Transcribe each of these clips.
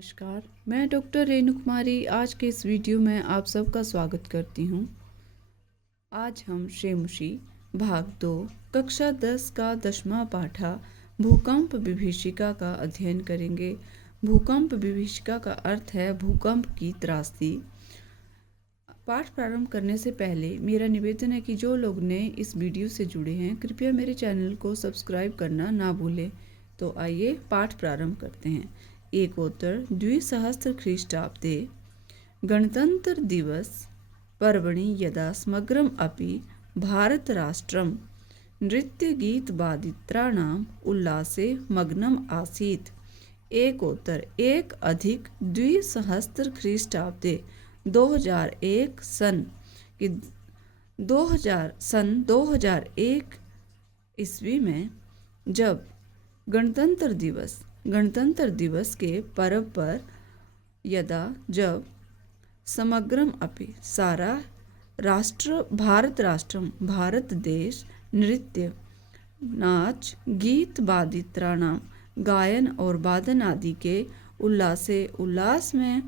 नमस्कार, मैं डॉक्टर रेणु कुमारी आज के इस वीडियो में आप सबका स्वागत करती हूँ। आज हम शेमुशी भाग 2 कक्षा 10 का 10वां पाठा भूकंप विभीषिका का अध्ययन करेंगे। भूकंप विभीषिका का अर्थ है भूकंप की त्रासदी। पाठ प्रारंभ करने से पहले मेरा निवेदन है कि जो लोग ने इस वीडियो से जुड़े हैं कृपया मेरे चैनल को सब्सक्राइब करना ना भूलें। तो आइए पाठ प्रारंभ करते हैं। एकोत्तर द्विसहस्र ख्रीष्टाब्दे गणतंत्र दिवस पर्वणि यदा समग्रम अपि भारत राष्ट्रम नृत्य गीत वादित्राणाम उल्लासे मग्नम आसीत्। एकोत्तर एक अधिक द्विसहस्र ख्रीष्टाब्दे 2001 सन 2001 ईस्वी में जब गणतंत्र दिवस के पर्व पर यदा जब समग्रम अपि सारा राष्ट्र भारत देश नृत्य नाच गीत वादित्राणाम गायन और वादन आदि के उल्लास में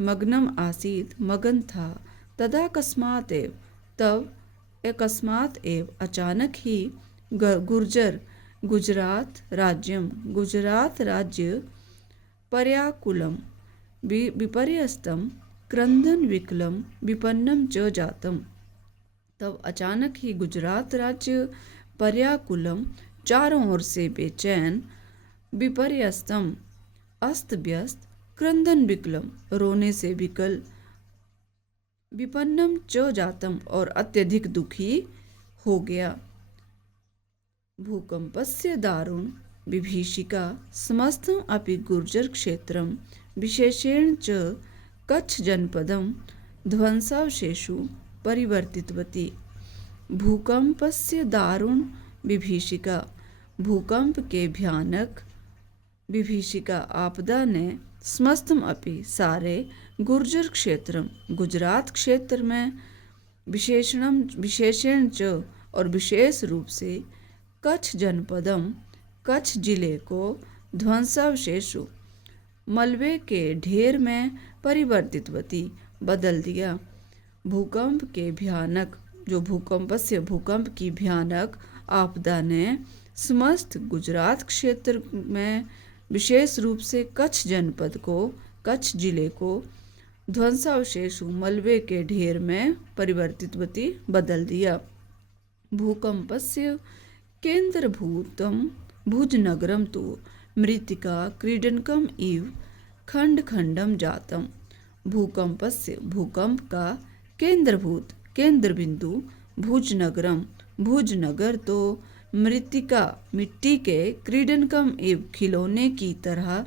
मग्नम आसीत मगन था। तदा तब अकस्मात एव अचानक ही गुजरात राज्य पर्याकुलम विपर्यस्तम क्रंदन विकलम विपन्नम च जातम। तब अचानक ही गुजरात राज्य पर्याकुलम चारों ओर से बेचैन विपर्यस्तम अस्त व्यस्त क्रंदन विकलम रोने से विकल विपन्नम च जातम और अत्यधिक दुखी हो गया। भूकंपस्य दारुण विभीषिका समस्तम अपि गुर्जर क्षेत्रम विशेषेण च कच्छ जनपदम ध्वंसावशेषु परिवर्तितवती। भूकंपस्य दारुण विभीषिका भूकंप के भयानक विभीषिका आपदा ने समस्तम अपि सारे गुर्जर क्षेत्रम गुजरात क्षेत्र में विशेषण च और विशेष रूप से कच्छ जनपदम कच्छ जिले को ध्वंसावशेषु मलबे के ढेर में परिवर्तितवती बदल दिया। भूकंप की भयानक आपदा ने समस्त गुजरात क्षेत्र में विशेष रूप से कच्छ जिले को ध्वंसावशेषु मलबे के ढेर में परिवर्तितवती बदल दिया। भूकंपस्य केंद्रभूतं भुजनगरं तु मृत्तिका क्रीडनकम् इव खंड जातम्। भूकंप का केंद्र बिंदु भुजनगर तो मिट्टी के क्रीडनकम एवं खिलौने की तरह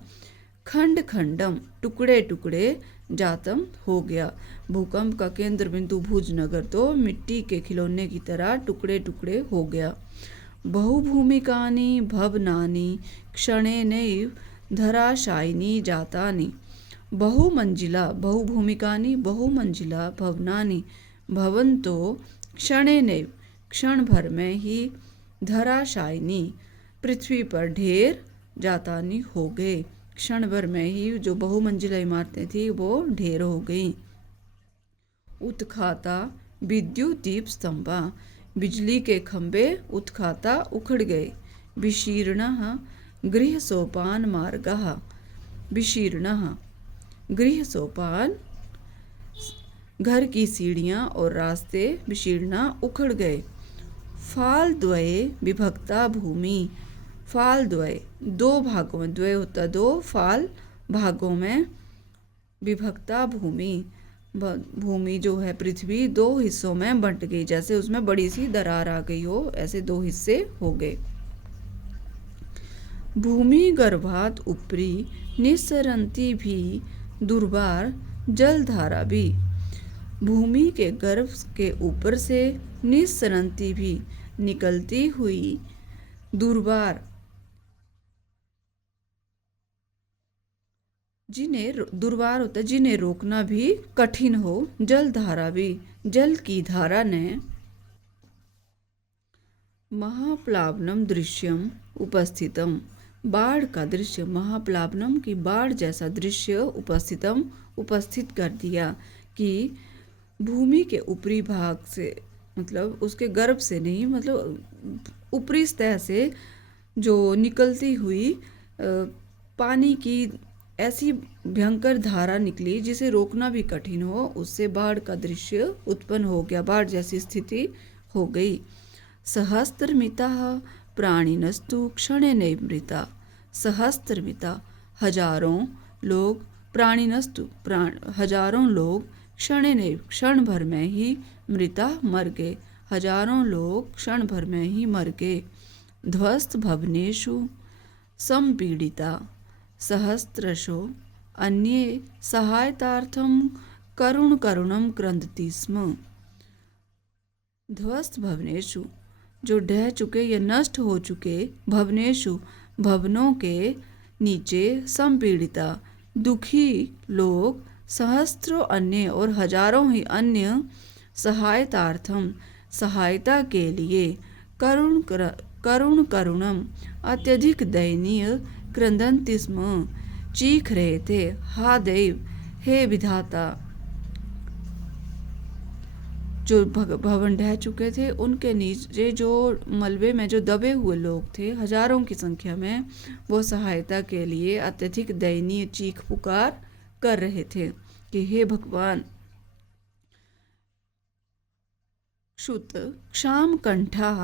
खंडम टुकड़े जातम हो गया। भूकंप का केंद्र बिंदु भुजनगर तो मिट्टी के खिलौने की तरह टुकड़े हो गया। बहुभूमिकानि भवनानि क्षणेनैव धराशायिनी जातानि। बहुमंजिला भवनानि भवन तो क्षण भर में ही धराशायिनी पृथ्वी पर ढेर जातानी हो गए। क्षण भर में ही जो बहुमंजिला इमारतें थी वो ढेर हो गई। उत्खाता विद्युत दीप स्तंभा बिजली के खंभे उत्खाता उखड़ गए। विशीर्णः गृह सोपान मार्गः गृह सोपान घर की सीढ़ियाँ और रास्ते विशीर्णा उखड़ गए। फालद्वये विभक्ता भूमि फालद्वय दो भागों में द्वय होता दो फाल भागों में विभक्ता भूमि जो है पृथ्वी दो हिस्सों में बंट गई। जैसे उसमें बड़ी सी दरार आ गई हो ऐसे दो हिस्से हो गए। भूमि गर्भात ऊपरी निस्सरंती भी दुर्बार जलधारा भी। भूमि के गर्भ के ऊपर से निस्सरंती भी निकलती हुई दुर्बार होता है जिन्हें रोकना भी कठिन हो। जलधारा भी जल की धारा ने महाप्लावनम दृश्यम उपस्थितम बाढ़ का दृश्य, महाप्लावनम की बाढ़ जैसा दृश्य उपस्थित कर दिया कि भूमि के ऊपरी भाग से, मतलब उसके गर्भ से नहीं, मतलब ऊपरी सतह से जो निकलती हुई पानी की ऐसी भयंकर धारा निकली जिसे रोकना भी कठिन हो, उससे बाढ़ का दृश्य उत्पन्न हो गया, बाढ़ जैसी स्थिति हो गई। सहस्त्रमिता प्राणिनस्तु क्षणेनैव मृता। सहस्त्रमिता हजारों लोग, प्राणिनस्तु हजारों लोग, क्षणेनैव क्षण भर में ही, मृता मर गए, हजारों लोग क्षण भर में ही मर गए। ध्वस्त भवनेषु संपीड़िता सहस्रशो अन्ये सहायतार्थं करुणं क्रंदति स्म। ध्वस्त भवनेषु, जो ढह चुके या नष्ट हो चुके, भवनेषु भवनों के नीचे, संपीड़िता दुखी लोग, सहस्त्रों अन्य और हजारों ही अन्य, सहायतार्थम सहायता के लिए, करुणम अत्यधिक दयनीय, क्रंदन्ति स्म चीख रहे थे। हा देव, हे विधाता, जो भवन ढह चुके थे उनके नीचे जो मलबे में जो दबे हुए लोग थे हजारों की संख्या में, वो सहायता के लिए अत्यधिक दयनीय चीख पुकार कर रहे थे कि हे भगवान। क्षुत क्षाम कंठाः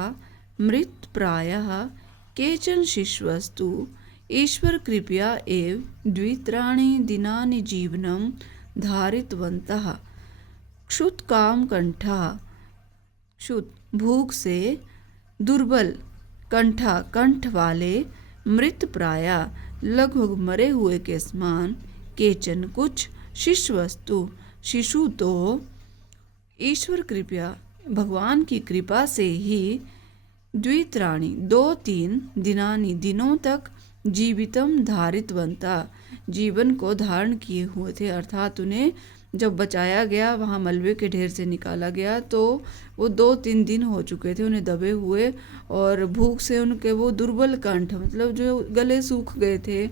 मृत प्रायः केचन शिश्वस्तु ईश्वर कृपया एव द्वित्राणि दिनानि जीवनं धारितवन्तः। क्षुत काम कंठा, क्षुत भूख से दुर्बल, कंठा कंठ वाले, मृत प्राया लगभग मरे हुए के समान, केचन कुछ, शिशुवस्तु शिशु तो, ईश्वर कृपया भगवान की कृपा से ही, द्वित्राणि 2-3 दिनानि दिनों तक, जीवितम धारितवंता जीवन को धारण किए हुए थे। अर्थात उन्हें जब बचाया गया, वहाँ मलबे के ढेर से निकाला गया, तो वो 2-3 दिन हो चुके थे उन्हें दबे हुए, और भूख से उनके वो दुर्बल कंठ, मतलब जो गले सूख गए थे,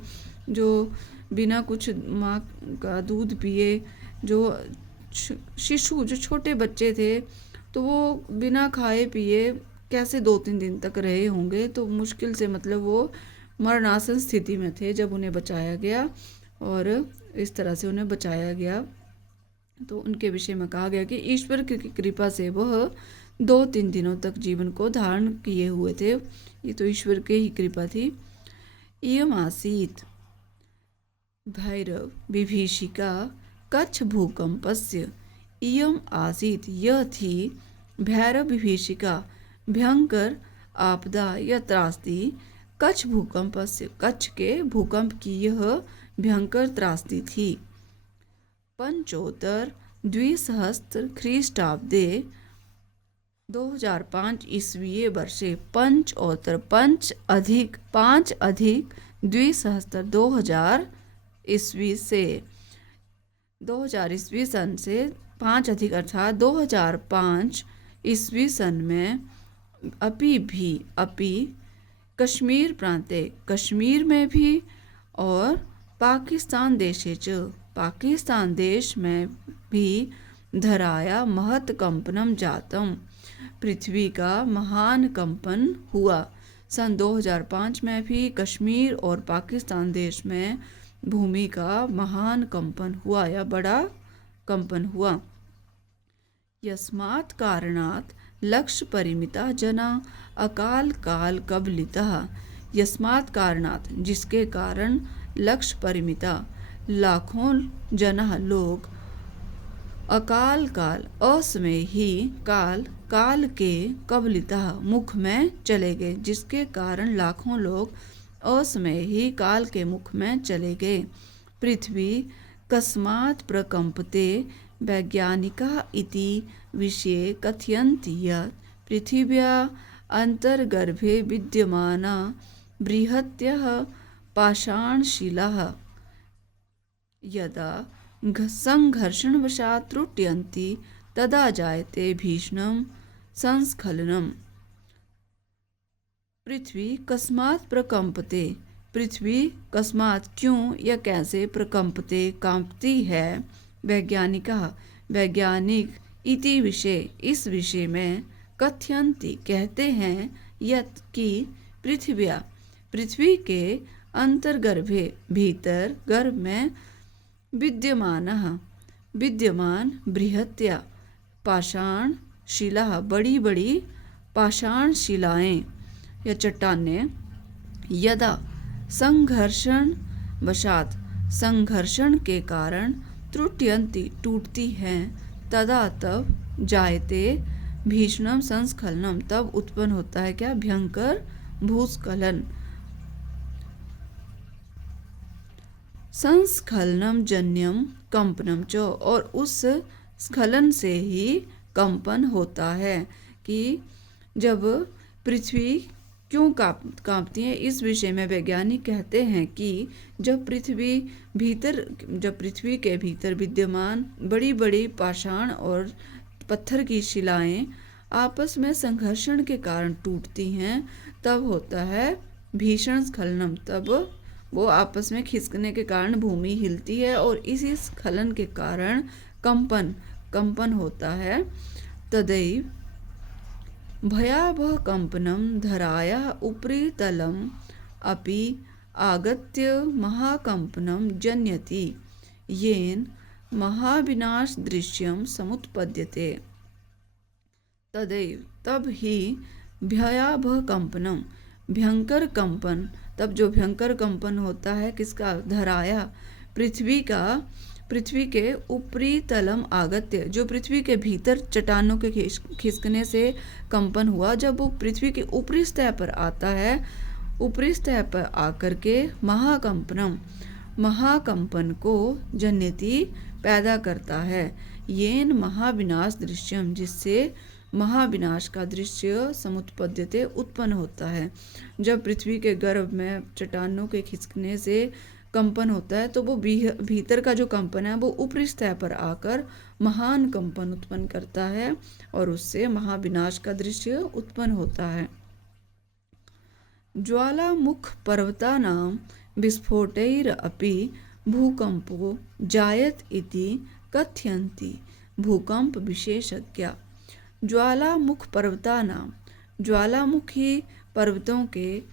जो बिना कुछ माँ का दूध पिए, जो शिशु जो छोटे बच्चे थे, तो वो बिना खाए पिए कैसे 2-3 दिन तक रहे होंगे। तो मुश्किल से, मतलब वो मरणासन स्थिति में थे जब उन्हें बचाया गया, और इस तरह से उन्हें बचाया गया। तो उनके विषय में कहा गया कि ईश्वर की कृपा से वह 2-3 दिनों तक जीवन को धारण किए हुए थे। ये तो ईश्वर की ही कृपा थी। इयम आसीत भैरव विभीषिका कच्छ भूकंपस्य। इयम आसीत, यह थी, भैरव विभीषिका भयंकर आपदा या त्रासदी, कच्छ भूकंपस्य कच्छ के भूकंप की यह भयंकर त्रासदी थी। पंचोत्तर द्विसहस्त्र ख्रीष्टाब्दे 2005 ईस्वीय वर्षे, पंचोत्तर पाँच अधिक द्विसहस्त्र 2000 ईस्वी से, 2000 ईस्वी सन से 5 अधिक अर्थात 2005 ईस्वी सन में, अपि कश्मीर प्रांते, कश्मीर में भी, और पाकिस्तान देशे च, पाकिस्तान देश में भी, धराया महत कंपनम जातम, पृथ्वी का महान कंपन हुआ। सन 2005 में भी कश्मीर और पाकिस्तान देश में भूमि का महान कंपन हुआ या बड़ा कंपन हुआ। यस्मात् कारणात् लक्ष्य परिमिता जना अकाल काल कबलितः। यस्मात् कारणात्, जिसके कारण, लक्ष्य परिमिता लाखों जना लोग, अकाल काल असमय ही, काल के, कबलितः मुख में चले गए, जिसके कारण लाखों लोग असमय ही काल के मुख में चले गए। पृथ्वी कस्मात् प्रकंपते वैज्ञानिका इति विषये कथयन्ति यत् पृथिव्या अंतर्गर्भे विद्यमाना बृहत्यः पाषाणशिलाः यदा संघर्षणवशात् त्रुट्यन्ति तदा जायते भीषणं संस्खलनम्। पृथ्वी कस्मात् प्रकंपते, पृथ्वी कस्मात् क्यों या कैसे प्रकंपते कांपती है। वैज्ञानिकः वैज्ञानिक इति विषय इस विषय में कथयन्ति कहते हैं यत् कि पृथ्व्या पृथ्वी के अंतर्गर्भे भीतर गर्भ में विद्यमान बृहत्या पाषाण शिला बड़ी बड़ी पाषाण शिलाएं या चट्टानें यदा संघर्षण वशात संघर्षण के कारण त्रुट्यन्ति टूटती हैं तदा तब जायते भीषणम संस्खलनम तब उत्पन्न होता है क्या भयंकर भूस्खलन। संस्खलनम जन्यम कंपनम च और उस स्खलन से ही कंपन होता है कि जब पृथ्वी क्यों कांपती है इस विषय में वैज्ञानिक कहते हैं कि जब पृथ्वी के भीतर विद्यमान बड़ी बड़ी पाषाण और पत्थर की शिलाएं आपस में संघर्षण के कारण टूटती हैं तब होता है भीषण स्खलनम। तब वो आपस में खिसकने के कारण भूमि हिलती है और इसी स्खलन के कारण कंपन होता है। तदैव भयावह कंपनम धरायाः उपरितलम अपि आगत्य महाकंपनम जनयति येन महाविनाश दृश्यम समुत्पद्यते। तदैव तब ही भयावह कंपनम भयंकर कंपन तब जो भयंकर कंपन होता है किसका धराया पृथ्वी के ऊपरी तलम आगत्य जो पृथ्वी के भीतर चट्टानों के खिसकने से कंपन हुआ जब वो पृथ्वी के ऊपरी सतह पर आता है ऊपरी सतह पर आकर के महाकंपन को जन्यति पैदा करता है। येन महाविनाश दृश्यम जिससे महाविनाश का दृश्य समुत्पद्यते उत्पन्न होता है। जब पृथ्वी के गर्भ में चट्टानों के खिसकने से कंपन होता है तो वो भीतर का जो कंपन है वो ऊपरी सतह पर आकर महान कंपन उत्पन्न करता है और उससे महाविनाश का दृश्य उत्पन्न होता है। ज्वालामुख पर्वतानां विस्फोटैरपि भूकंपो जायत इति कथयन्ति भूकंप विशेषज्ञा। ज्वालामुख पर्वतानां ज्वालामुखी पर्वतों के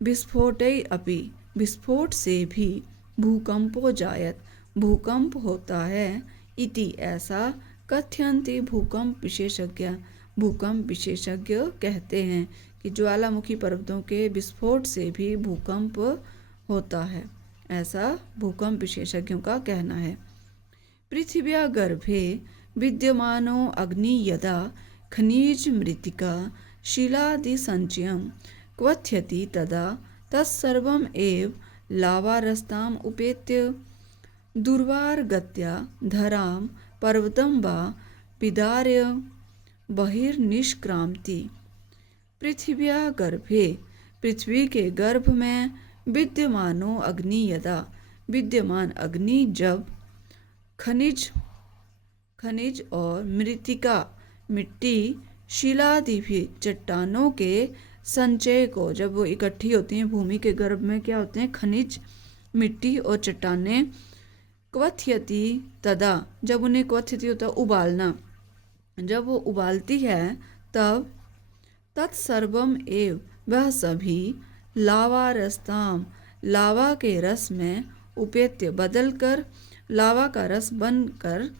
विस्फोटैरपि विस्फोट से भी भूकंपो जायत भूकंप होता है इति ऐसा कथयन्ति भूकंप विशेषज्ञ कहते हैं कि ज्वालामुखी पर्वतों के विस्फोट से भी भूकंप होता है ऐसा भूकंप विशेषज्ञों का कहना है। पृथिव्या गर्भे विद्यमानो अग्नि यदा खनिज मृत्तिका शिलादि संचयं क्वथ्यति तदा तत्सर्वम् एव लावारस्ताम् उपेत्य दुर्वारगत्या धरां पर्वतं वा विदार्य बहिर्निष्क्रामति। पृथिव्या गर्भे पृथ्वी के गर्भ में विद्यमानो अग्नि यदा विद्यमान अग्नि जब खनिज और मृत्तिका मिट्टी शिलादि भी चट्टानों के संचय को जब वो इकट्ठी होती हैं भूमि के गर्भ में क्या होते हैं खनिज मिट्टी और चट्टानें क्वथ्यति तदा जब उन्हें क्वथ्यति होता है उबालना जब वो उबालती है तब तत्सर्वम एव वह सभी लावारस्ताम लावा के रस में उपेत्य बदलकर लावा का रस बनकर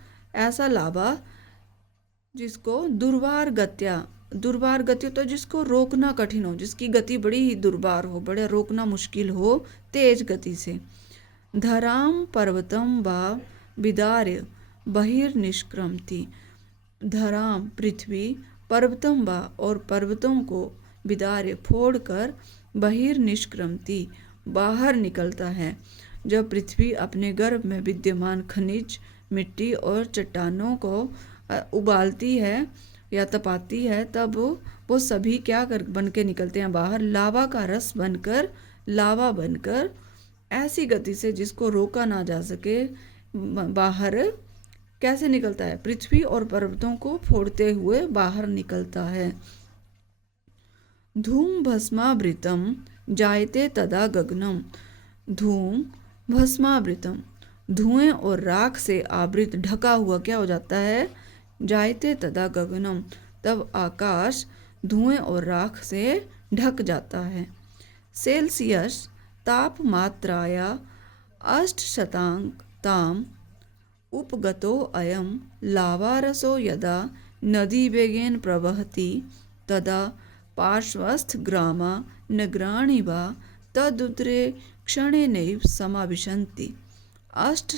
ऐसा लावा जिसको दुर्वार गति तो जिसको रोकना कठिन हो जिसकी गति बड़ी ही दुर्वार हो बड़े रोकना मुश्किल हो तेज गति से धराम पर्वतम वा विदार्य बहिर्निष्क्रमति। धराम पृथ्वी पर्वतम वा और पर्वतों को विदार्य फोड़कर बहिर्निष्क्रमति बाहर निकलता है। जब पृथ्वी अपने गर्भ में विद्यमान खनिज मिट्टी और चट्टानों को उबालती है या तपाती है तब वो सभी क्या बन के निकलते हैं बाहर लावा का रस बनकर लावा बनकर ऐसी गति से जिसको रोका ना जा सके बाहर कैसे निकलता है पृथ्वी और पर्वतों को फोड़ते हुए बाहर निकलता है। धूम भस्मावृतम जायते तदा गगनम धूम भस्मावृतम, धुएं और राख से आवृत ढका हुआ क्या हो जाता है, जायते तदा गगनम, तब आकाश धुएं और राख से ढक जाता है। सेल्सियस तापमात्राया 8 उपगतो अयम लावारसो यदा नदीवेगेन प्रवहति तदा पार्श्वस्थ ग्रामा नगराणि वा तदुत्तरे क्षणेनैव समाविशन्ति। 8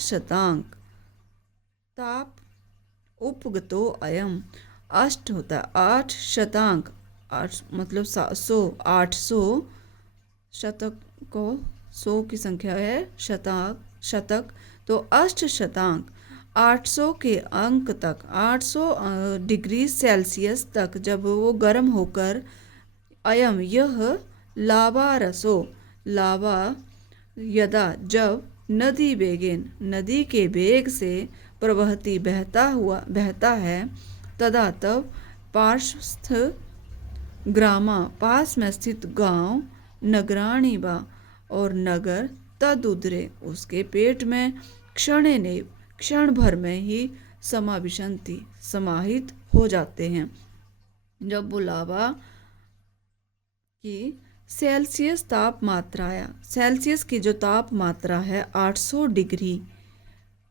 ताप उपगतो अयम, 8 होता है 8, 8 मतलब 800 शतक को 100 की संख्या है, शतक तो 800 के अंक तक, 800 डिग्री सेल्सियस तक जब वो गर्म होकर अयम यह लावा रसो, लावा यदा जब नदी वेगेन नदी के वेग से प्रवहती बहता है तदा तब पार्श्वस्थ ग्रामा पास में स्थित गांव नगराणी वा और नगर तदुदरे उसके पेट में क्षण भर में ही समाविशंति समाहित हो जाते हैं। जब वो लावा की सेल्सियस तापमात्राया, सेल्सियस की जो तापमात्रा है 800 डिग्री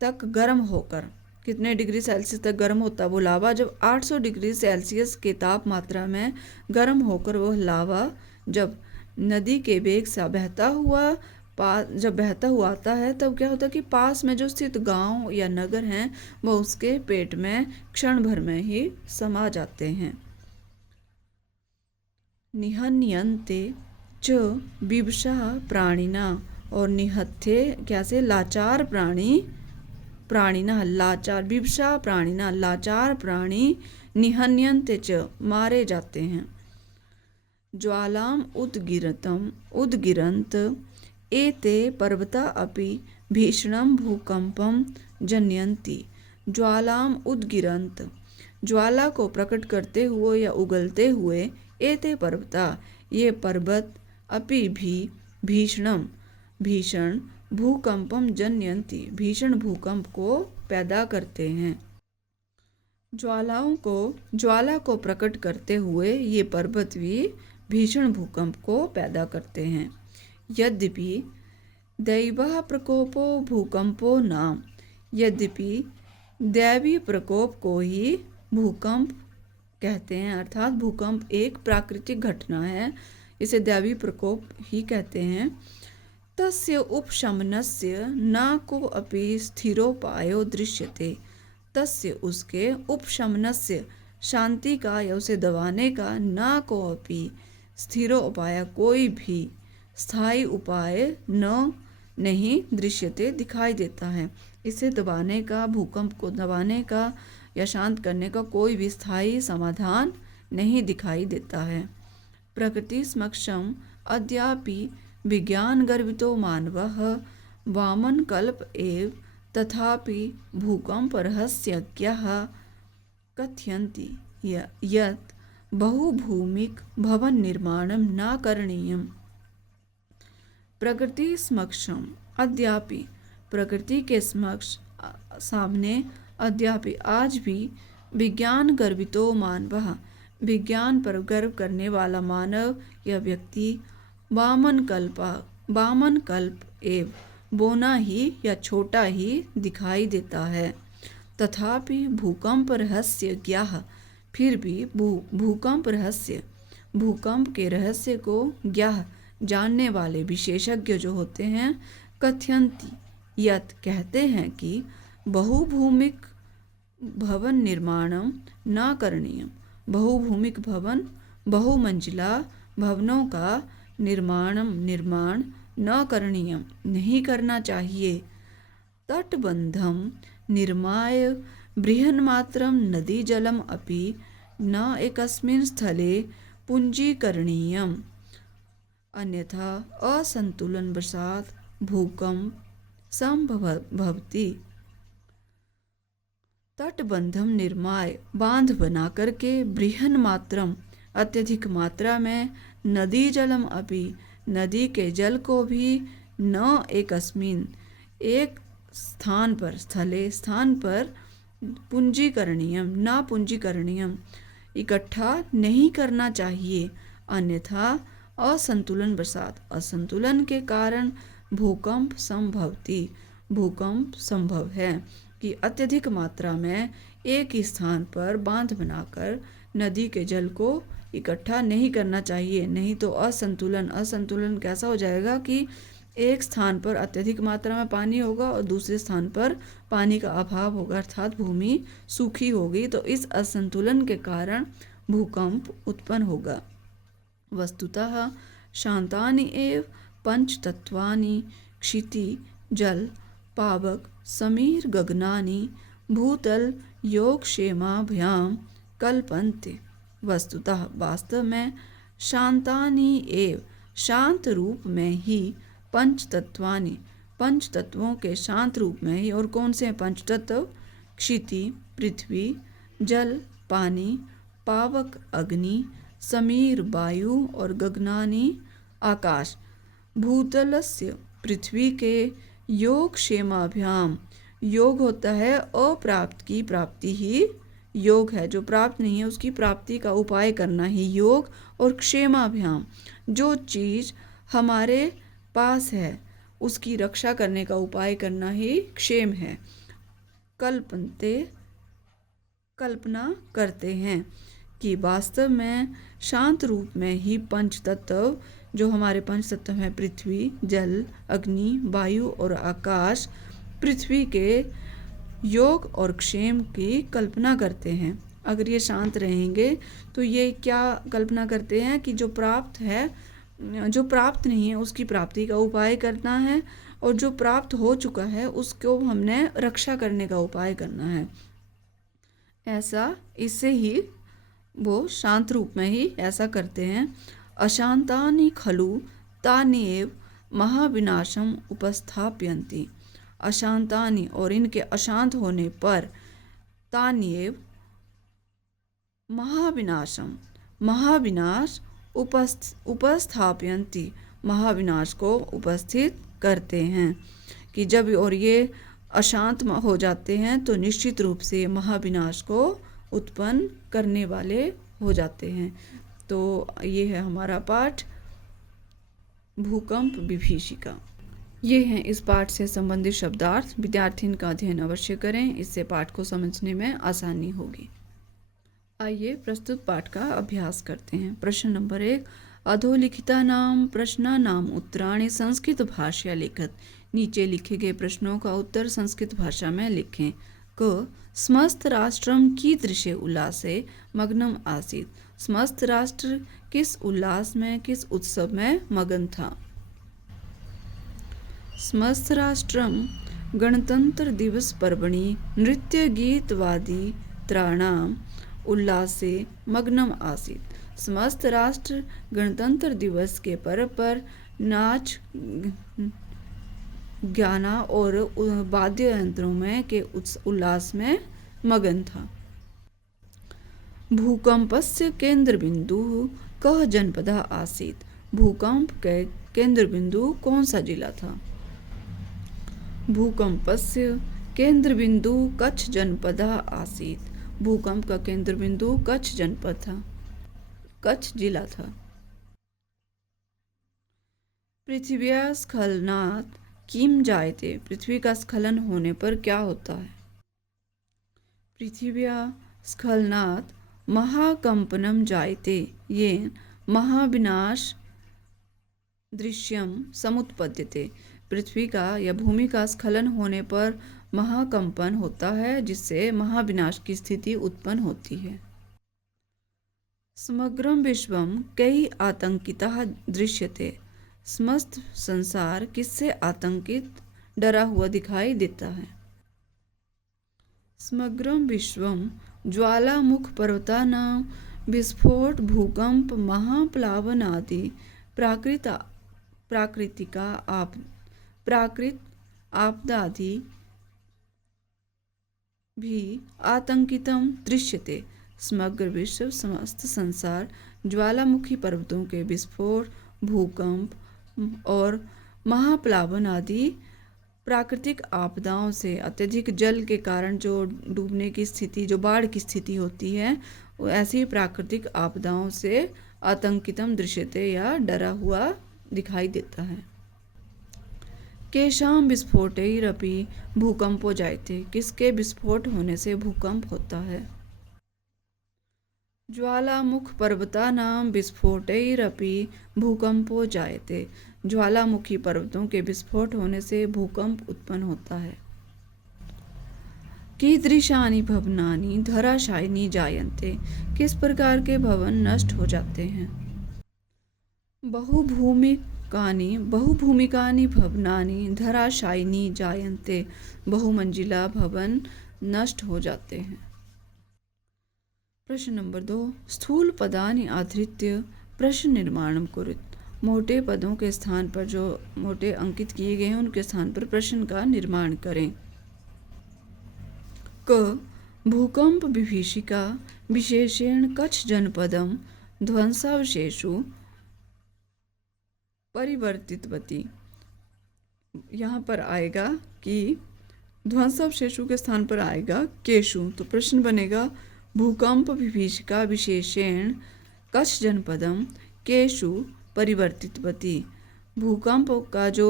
तक गर्म होकर, कितने डिग्री सेल्सियस तक गर्म होता है वो लावा, जब 800 डिग्री सेल्सियस के तापमात्रा में गर्म होकर वह लावा जब नदी के वेग से जब बहता हुआ आता है तब क्या होता है कि पास में जो स्थित गांव या नगर हैं वो उसके पेट में क्षण भर में ही समा जाते हैं। निहन्यन्ते च विवशा प्राणिना, और निहत्थे क्या से लाचार प्राणिना, लाचार विवशा प्राणिना, लाचार प्राणी निहन्यन्ते च मारे जाते हैं। ज्वालाम उद्गिरंत एते पर्वता अपि भीषणं भूकंपम जनयन्ति। ज्वालाम उद्गिरंत, ज्वाला को प्रकट करते हुए या उगलते हुए, एते पर्वता ये पर्वत, अपि भी भीषण भूकंपम जनयन्ति भीषण भूकंप को पैदा करते हैं। ज्वाला को प्रकट करते हुए ये पर्वत भी भीषण भूकंप को पैदा करते हैं। यद्यपि दैवः प्रकोपो भूकंपो नाम, यद्यपि दैवी प्रकोप को ही भूकंप कहते हैं, अर्थात भूकंप एक प्राकृतिक घटना है, इसे दैवी प्रकोप ही कहते हैं। तस्य उपशमनस्य न को अपि स्थिरोपायो दृश्यते, तस्य उसके उपशमनस्य शांति का या उसे दबाने का न को अपि स्थिरो उपाय कोई भी स्थायी उपाय नहीं दृश्यते दिखाई देता है। इसे दबाने का, भूकंप को दबाने का या शांत करने का कोई भी स्थायी समाधान नहीं दिखाई देता है। प्रकृति समक्षम अद्यापि विज्ञान गर्वितो मानवः वामन कल्प एव तथापि भूकंप रहस्यज्ञः कथयन्ति यत् बहुभूमिक भवन निर्माणं न करणीयम्। प्रकृति समक्षम अद्यापि, प्रकृति के सामने अद्यापि आज भी विज्ञान गर्वितो मानवः, विज्ञान पर गर्व करने वाला मानव या व्यक्ति वामन कल्प एव बोना ही या छोटा ही दिखाई देता है। तथापि भूकंप रहस्य ज्ञाः, फिर भी भूकंप के रहस्य को ज्ञाः जानने वाले विशेषज्ञ जो होते हैं, कथयन्ति यत् कहते हैं कि बहुभूमिक भवन निर्माणम न करणीयम, बहुभूमिक भवन बहुमंजिला भवनों का निर्माण न करणीयम नहीं करना चाहिए। तटबंधम निर्माय बृहन्मात्रं नदी जलम अपि न एकस्मिन् स्थले पुंजीकरणीयम्, अन्यथा असंतुलनवशात् भूकंप संभवति। तटबंधम निर्माय बांध बना करके, बृहन मात्रम अत्यधिक मात्रा में, नदी जलम अपि नदी के जल को भी, न एकस्मिन् एक स्थान पर स्थले स्थान पर पुंजीकरणीयम न पुंजीकरणीयम इकट्ठा नहीं करना चाहिए, अन्यथा असंतुलन वशात असंतुलन के कारण भूकंप संभवती भूकंप संभव है। कि अत्यधिक मात्रा में एक ही स्थान पर बांध बनाकर नदी के जल को इकट्ठा नहीं करना चाहिए, नहीं तो असंतुलन कैसा हो जाएगा कि एक स्थान पर अत्यधिक मात्रा में पानी होगा और दूसरे स्थान पर पानी का अभाव होगा, अर्थात भूमि सूखी होगी, तो इस असंतुलन के कारण भूकंप उत्पन्न होगा। वस्तुतः शांतानि एव पंचतत्वानि क्षिति जल पावक समीर गगनानि भूतल योगक्षेमाभ्याम कल्पन्ते। वस्तुतः वास्तव में शांतानि एव शांत रूप में ही पंचतत्वानि पंच तत्वों के शांत रूप में ही। और कौन से हैं पंच तत्व? क्षिति पृथ्वी, जल पानी, पावक अग्नि, समीर वायु और गगनानि आकाश। भूतलस्य पृथ्वी के योग क्षेमाभ्याम, योग होता है अप्राप्त की प्राप्ति ही योग है, जो प्राप्त नहीं है उसकी प्राप्ति का उपाय करना ही योग। और क्षेमाभ्याम, जो चीज़ हमारे पास है उसकी रक्षा करने का उपाय करना ही क्षेम है। कल्पनते, कल्पना करते हैं कि वास्तव में शांत रूप में ही पंच तत्व, जो हमारे पंच तत्व हैं पृथ्वी, जल, अग्नि, वायु और आकाश, पृथ्वी के योग और क्षेम की कल्पना करते हैं। अगर ये शांत रहेंगे तो ये क्या कल्पना करते हैं कि जो प्राप्त है, जो प्राप्त नहीं है उसकी प्राप्ति का उपाय करना है, और जो प्राप्त हो चुका है उसको हमने रक्षा करने का उपाय करना है। ऐसा इससे ही वो शांत रूप में ही ऐसा करते हैं। अशांतानि खलु तान्येव महाविनाशम उपस्थापयन्ति। अशांतानि, और इनके अशांत होने पर, तान्येव महाविनाशम, महाविनाश उपस्थापयन्ति, महाविनाश को उपस्थित करते हैं। कि जब और ये अशांत हो जाते हैं तो निश्चित रूप से महाविनाश को उत्पन्न करने वाले हो जाते हैं। तो ये है हमारा पाठ भूकंप विभीषिका। ये हैं इस पाठ से संबंधित शब्दार्थ। विद्यार्थी इनका अध्ययन अवश्य करें, इससे पाठ को समझने में आसानी होगी। आइए प्रस्तुत पाठ का अभ्यास करते हैं। प्रश्न नंबर 1, अधोलिखितानां प्रश्नानां उत्तराणि संस्कृत भाषया लिखत। नीचे लिखे गए प्रश्नों का उत्तर संस्कृत भाषा में लिखें। क, समस्त राष्ट्रम कीदृशे उल्लासे मग्नम आसीत्। समस्त राष्ट्र किस उल्लास में, किस उत्सव में मगन था। समस्त राष्ट्रम गणतंत्र दिवस पर्वणि नृत्य गीत वादी त्राणाम उल्लासे मग्नम आसीत्। समस्त राष्ट्र गणतंत्र दिवस के पर्व पर नाच गाना और वाद्य यंत्रों में के उल्लास में मगन था। भूकंपस्य केंद्र बिंदु कः जनपदः आसीत्। भूकंप के केंद्र बिंदु कौन सा जिला था। भूकंपस्य केंद्र बिंदु कच्छ जनपदः आसीत्। भूकंप का केंद्र बिंदु कच्छ जनपद था, कच्छ जिला था। पृथिव्या स्खलनात् किम जायते। पृथ्वी का स्खलन होने पर क्या होता है। पृथिव्या स्खलनात् महाकंपनम जायते येन महाविनाश दृश्यम समुत्पद्यते। पृथ्वी का या भूमि का स्खलन होने पर महाकंपन होता है, जिससे महाविनाश की स्थिति उत्पन्न होती है। समग्रम विश्वम कई आतंकितः दृश्यते। समस्त संसार किससे आतंकित, डरा हुआ दिखाई देता है। समग्रम विश्वम ज्वालामुख पर्वतानां विस्फोट भूकंप महाप्लावन आदि प्राकृत आपदादि भी आतंकितम दृश्यते। समग्र विश्व, समस्त संसार ज्वालामुखी पर्वतों के विस्फोट, भूकंप और महाप्लावन आदि प्राकृतिक आपदाओं से अत्यधिक जल के कारण जो डूबने की स्थिति, जो बाढ़ की स्थिति होती है, वो ऐसी प्राकृतिक आपदाओं से आतंकितम दृश्यते या डरा हुआ दिखाई देता है। केशां विस्फोटैरपि भूकंपो जायते, किसके विस्फोट होने से भूकंप होता है। ज्वालामुख पर्वतानां विस्फोटैरपि भूकंपो जायते, ज्वालामुखी पर्वतों के विस्फोट होने से भूकंप उत्पन्न होता है। कीदृशानि भवनानि धराशायिनी जायन्ते, किस प्रकार के भवन नष्ट हो जाते हैं। बहुभूमिकानि भवनानि धराशायिनी जायन्ते, बहुमंजिला भवन नष्ट हो जाते हैं। प्रश्न नंबर 2, स्थूल पदानि आधृत्य प्रश्न निर्माणं कुरुत, मोटे पदों के स्थान पर, जो मोटे अंकित किए गए हैं उनके स्थान पर प्रश्न का निर्माण करें। क भूकंप विभीषिका विशेषेण कच्छ जनपदम ध्वंसावशेषु परिवर्तितवती, यहाँ पर आएगा कि ध्वंसावशेषों के स्थान पर आएगा केशु, तो प्रश्न बनेगा भूकंप विभीषिका विशेषेण कच्छ जनपदम केशु परिवर्तितवती, भूकंप का जो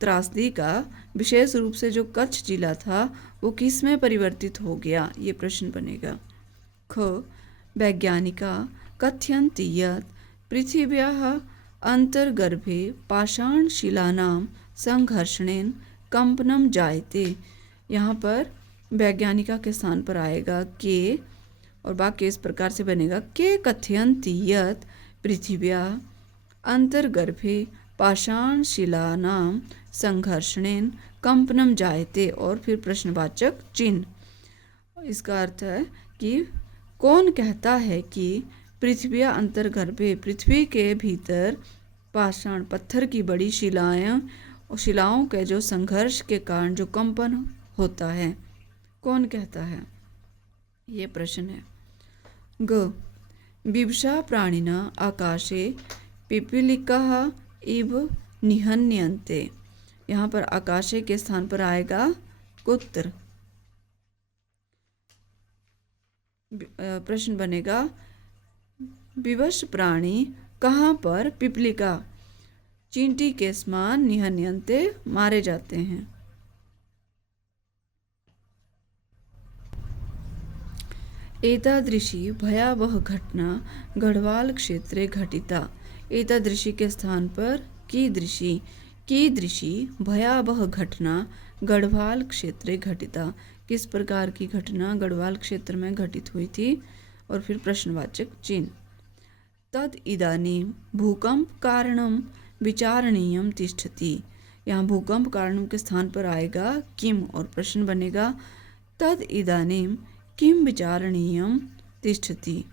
त्रासदी का विशेष रूप से जो कच्छ जिला था वो किस में परिवर्तित हो गया, ये प्रश्न बनेगा। ख वैज्ञानिका कथयन्ति यत् पृथिव्याः अंतर्गर्भे पाषाणशिलानां संघर्षणेन कंपनम जायते, यहाँ पर वैज्ञानिका के स्थान पर आएगा के, और वाक्य इस प्रकार से बनेगा के कथयन्ति यत् पृथिव्याः अंतर्गर्भे पाषाणशिलानां संघर्षणेन कंपनम जायते, और फिर प्रश्नवाचक चिन्ह। इसका अर्थ है कि कौन कहता है कि पृथ्वी अंतर्गर्भे, पृथ्वी के भीतर पाषाण पत्थर की बड़ी शिलाओं के जो संघर्ष के कारण जो कंपन होता है, कौन कहता है, ये प्रश्न है। ग विवशा प्राणिना आकाशे पिपीलिकाः इव निहन्यन्ते, यहाँ पर आकाशे के स्थान पर आएगा कुत्र। प्रश्न बनेगा विवश प्राणी कहाँ पर पिपलिका चींटी के समान निहन्यन्ते मारे जाते हैं। एतादृशी भयावह घटना गढ़वाल क्षेत्रे घटिता, एतादृशी के स्थान पर कीदृशी भयावह घटना गढ़वाल क्षेत्रे घटिता, किस प्रकार की घटना गढ़वाल क्षेत्र में घटित हुई थी, और फिर प्रश्नवाचक चिन्ह। तद इदानीं भूकंप कारणम विचारणीयम तिष्ठति, यहाँ भूकंप कारणम के स्थान पर आएगा किम, और प्रश्न बनेगा तद इदानीं किम विचारणीयम तिष्ठति,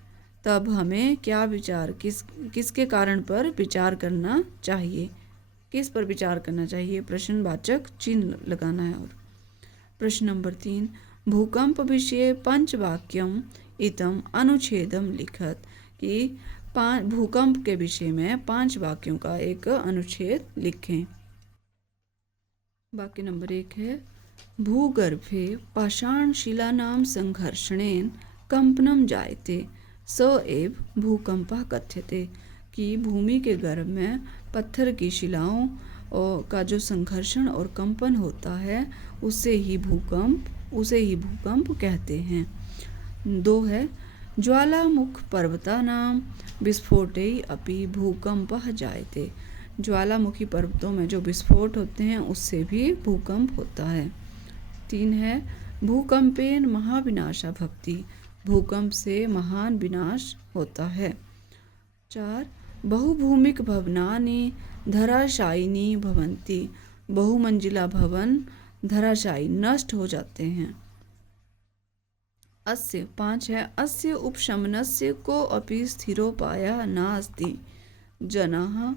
तब हमें क्या विचार, किसके कारण पर विचार करना चाहिए, किस पर विचार करना चाहिए, प्रश्नवाचक चिन्ह लगाना है। और प्रश्न नंबर 3, भूकंप विषये पंचवाक्यम इतम अनुच्छेदम लिखत, कि भूकंप के विषय में 5 वाक्यों का एक अनुच्छेद लिखें। वाक्य नंबर 1 है भूगर्भे पाषाणशिलानां संघर्षणेन कंपनम जायते स एव भूकंपः कथ्यते, कि भूमि के गर्भ में पत्थर की शिलाओं का जो संघर्षण और कंपन होता है उसे ही भूकंप कहते हैं। 2 है ज्वालामुख पर्वतानां विस्फोटै अपि भूकंपः जायते, ज्वालामुखी पर्वतों में जो विस्फोट होते हैं उससे भी भूकंप होता है। 3 है भूकंपेन महाविनाशा भवति, भूकंप से महान विनाश होता है। 4 बहुभूमिक भवनानि धराशायिनी भवन्ति, बहुमंजिला भवन धराशायी नष्ट हो जाते हैं। 5 है अस्य उपशमनस्य को अपि स्थिरोपायः नास्ति, जनाः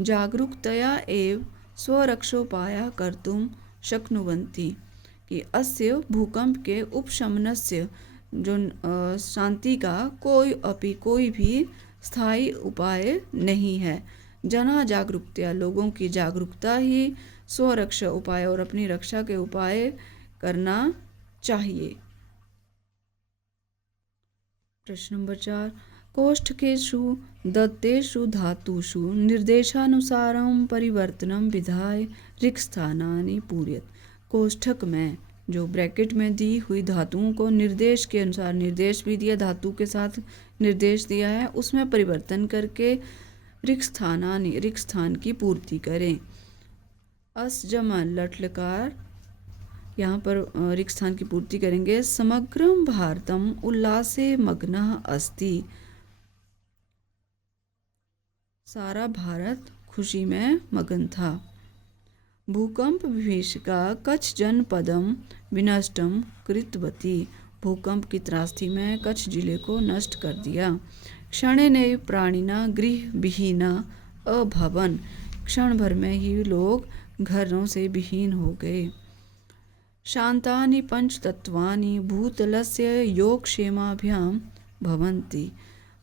जागरूकतया एव स्वरक्षोपायः कर्तुं शक्नुवन्ति, कि अस्य भूकंप के उपशमनस्य जो शांति का कोई भी स्थायी उपाय नहीं है, जना जागरूकता, लोगों की जागरूकता ही स्वरक्षा उपाय और अपनी रक्षा के उपाय करना चाहिए। प्रश्न नंबर 4, कोष्ठकेषु दत्तेषु धातुषु निर्देशानुसारं परिवर्तनं विधाय रिक्तस्थानानि पूरयेत्। कोष्ठक में जो ब्रैकेट में दी हुई धातुओं को निर्देश के अनुसार निर्देश भी दिया, धातु के साथ निर्देश दिया है, उसमें परिवर्तन करके रिक्त स्थान की पूर्ति करें। अस जमा लट लकार, यहाँ पर रिक्त स्थान की पूर्ति करेंगे। समग्रम भारतम उल्लासे मग्नः अस्ति, सारा भारत खुशी में मगन था। भूकंप विभीषिका कच्छ जनपदम विनष्टम कृतवती, भूकंप की त्रासदी में कच्छ जिले को नष्ट कर दिया। क्षणेनैव प्राणिना गृह विहीना अभवन, क्षण भर में ही लोग घरों से विहीन हो गए। शांतानि पंचतत्वानि भूतलस्य योगक्षेमाभ्यां भवन्ति,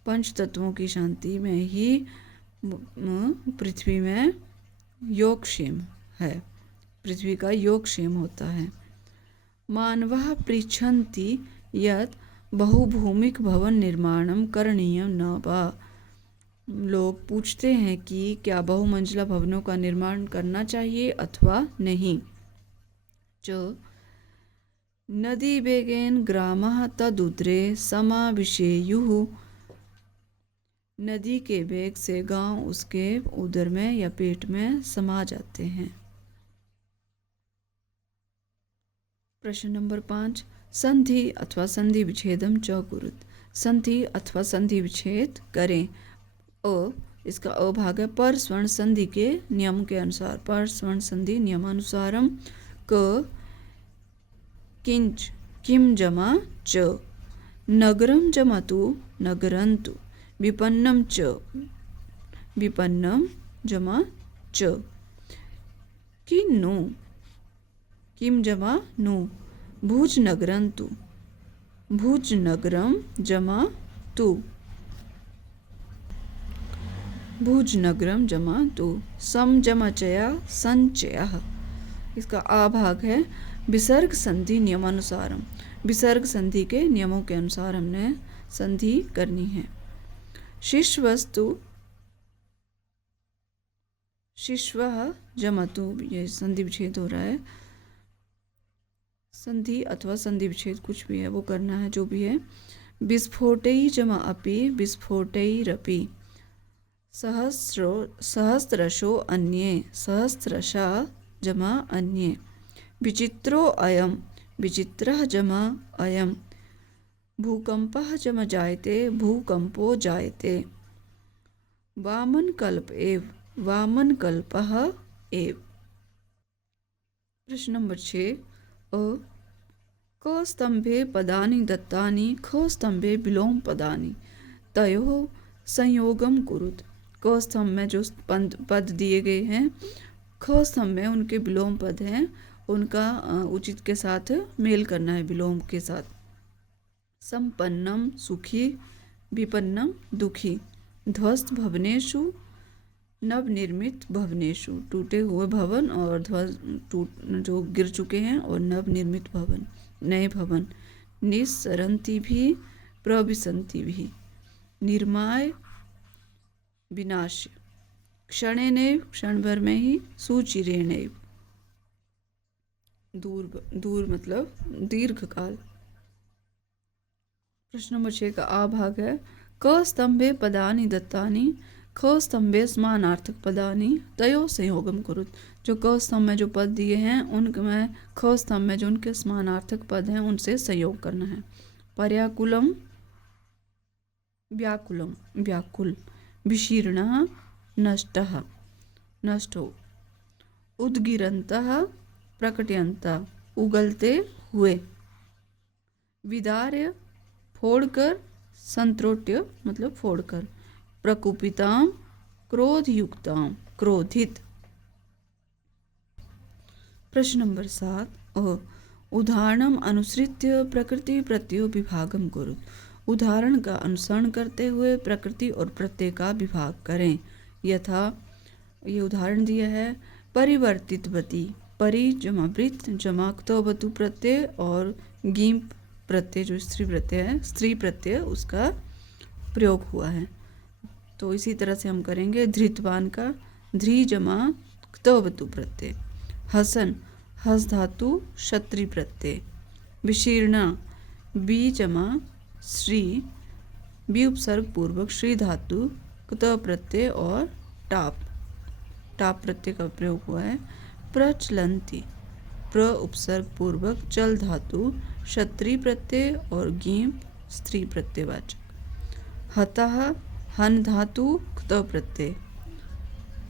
पंच तत्वों की शांति में ही पृथ्वी में योगक्षेम है, पृथ्वी का योगक्षेम होता है। मानवः पृच्छन्ति यत् बहुभूमिक भवन निर्माणम करणीयम न वा, लोग पूछते हैं कि क्या बहुमंजिला भवनों का निर्माण करना चाहिए अथवा नहीं। च नदी वेगेन ग्रामः तदुदरे समाविशेयुः, नदी के वेग से गांव उसके उदर में या पेट में समा जाते हैं। प्रश्न नंबर 5, संधि अथवा संधि विच्छेदम च कुरुत, संधि अथवा संधि विच्छेद करें। अ, इसका अ भाग है पर स्वर्ण संधि के नियम के अनुसार, पर स्वर्ण संधि नियमानुसारम। क किंच किम जमा च, नगरम जमातु नगरंतु, विपन्नम च विपन्नम जमा च। किन्नु किम जमा नु, भुज नगरंतु भुज नगरम जमा तु, भुज नगरम जमा तु। सम जमा चया संचयः, इसका आ भाग है विसर्ग संधि नियमानुसारम, विसर्ग संधि के नियमों के अनुसार हमने संधि करनी है। शिष्वस्तु शिष्वः जमतु, ये संधि विच्छेद हो रहा है। संधि अथवा संधि विच्छेद कुछ भी है वो करना है, जो भी है। विस्फोटै जमा अपि विस्फोटैरपि, सहस्रशो अन्ये सहस्रशा जमा अन्ये। विचित्रो अयम विचित्रः जमा अयम, भूकंपः जमा जायते भूकंपो जायते। वामनकल्प एव वामनकल्पः एव। प्रश्न नंबर 6, अ क स्तंभे पदानि दत्तानि ख स्तंभे विलोम पदानि तयोः संयोगम कुरुत, क स्तंभ में जो पद दिए गए हैं, ख स्तंभ में उनके विलोम पद हैं, उनका उचित के साथ मेल करना है, विलोम के साथ। संपन्नम सुखी विपन्नम दुखी, ध्वस्त भवनेषु नवनिर्मित भवनेषु, टूटे हुए भवन और जो गिर चुके हैं और नवनिर्मित भवन नए भवन। निस्सरन्ति भी प्रविशन्ति भी, निर्माय विनाश, क्षणेनैव क्षण भर में ही, सुचिरेणैव दूर मतलब दीर्घ काल। प्रश्न नंबर 6 का आ भाग है क स्तंभे पदानि दत्तानि ख स्तंभे समानार्थक पदानि तयो संयोगम कुरुत, जो क स्तंभ में जो पद दिए हैं उनमें ख स्तंभ में जो उनके समानार्थक पद हैं उनसे संयोग करना है। पर्याकुलम व्याकुलम व्याकुल, विशीर्णः नष्टः नष्टो, उद्गिरन्तः प्रकटयन्तः उगलते हुए। विदार्य फोड़कर, संत्रोट्य मतलब फोड़कर। प्रकुपिताम क्रोधयुक्ताम क्रोधित। प्रश्न नंबर 7, उदाहरणम अनुसृत्य प्रकृति प्रत्ययो विभागम कुरु, उदाहरण का अनुसरण करते हुए प्रकृति और प्रत्यय का विभाग करें। यथा ये उदाहरण दिया है। परिवर्तितवती, परि जमा वृत्त जमा क्तवतु प्रत्यय और गीम प्रत्यय जो स्त्री प्रत्यय है, स्त्री प्रत्यय, उसका प्रयोग हुआ है। तो इसी तरह से हम करेंगे। धृतवान का ध्री जमा क्तवतु प्रत्यय। हसन, हस धातु क्षत्रि प्रत्यय। विशीर्णा, बी जमा श्री, बी उपसर्ग पूर्वक श्री धातु क्त प्रत्यय और टाप, टाप प्रत्यय का प्रयोग हुआ है। प्रचलंती, प्र उपसर्ग पूर्वक चल धातु क्षत्रि प्रत्यय और गीम स्त्री प्रत्ययवाचक। हतः, हन धातु क्त प्रत्यय।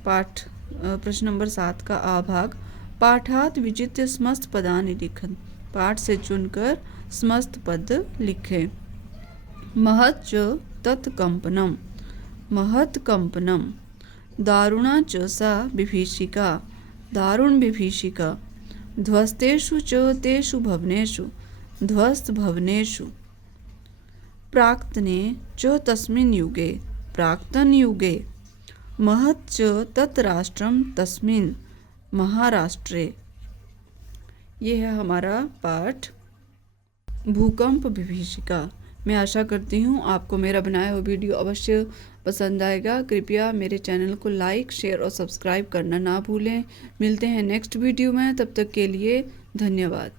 पाठ प्रश्न नंबर 7 का आ भाग। पाठात विचित्य समस्त पदानि लिखन, पाठ से चुनकर समस्त पद लिखें। महत् च तत्कंपनम, महत् कंपनम। दारुणा च सा विभीषिका, दारुण विभीषिका। ध्वस्तेषु च तेषु भवनेषु, ध्वस्त भवनेषु। प्राक्तने च तस्मिन् युगे, प्राक्तन युगे। महत् च तत् राष्ट्रम तस्मिन्, महाराष्ट्रे। ये है हमारा पाठ भूकंप विभीषिका। मैं आशा करती हूँ आपको मेरा बनाया हुआ वीडियो अवश्य पसंद आएगा। कृपया मेरे चैनल को लाइक, शेयर और सब्सक्राइब करना ना भूलें। मिलते हैं नेक्स्ट वीडियो में, तब तक के लिए धन्यवाद।